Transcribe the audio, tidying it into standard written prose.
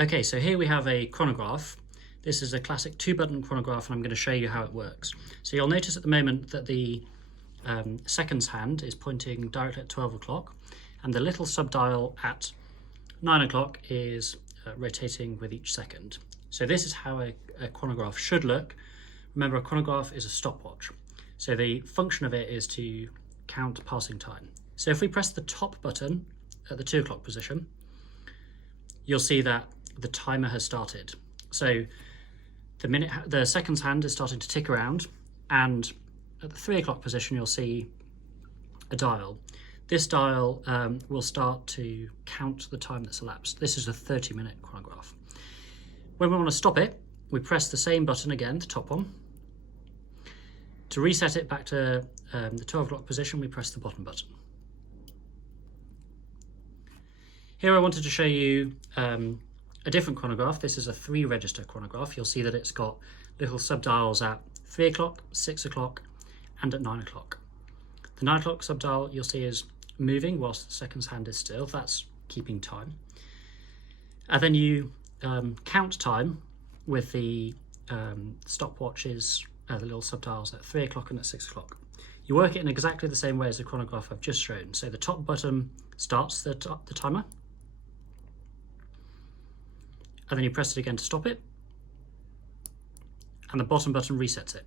Okay, so here we have a chronograph. This is a classic 2-button chronograph, and I'm going to show you how it works. So you'll notice at the moment that the seconds hand is pointing directly at 12 o'clock, and the little subdial at 9 o'clock is rotating with each second. So this is how a chronograph should look. Remember, a chronograph is a stopwatch. So the function of it is to count passing time. So if we press the top button at the 2 o'clock position, you'll see that the timer has started. So the seconds hand is starting to tick around, and at the 3 o'clock position you'll see a dial. This dial will start to count the time that's elapsed. This is a 30-minute chronograph. When we want to stop it, we press the same button again, the top one. To reset it back to the 12 o'clock position, we press the bottom button. Here I wanted to show you a different chronograph. This is a 3-register chronograph. You'll see that it's got little subdials at 3 o'clock, 6 o'clock, and at 9 o'clock. The 9 o'clock subdial you'll see is moving whilst the seconds hand is still. That's keeping time. And then you count time with the stopwatches, the little subdials at 3 o'clock and at 6 o'clock. You work it in exactly the same way as the chronograph I've just shown. So the top button starts the timer, and then you press it again to stop it, and the bottom button resets it.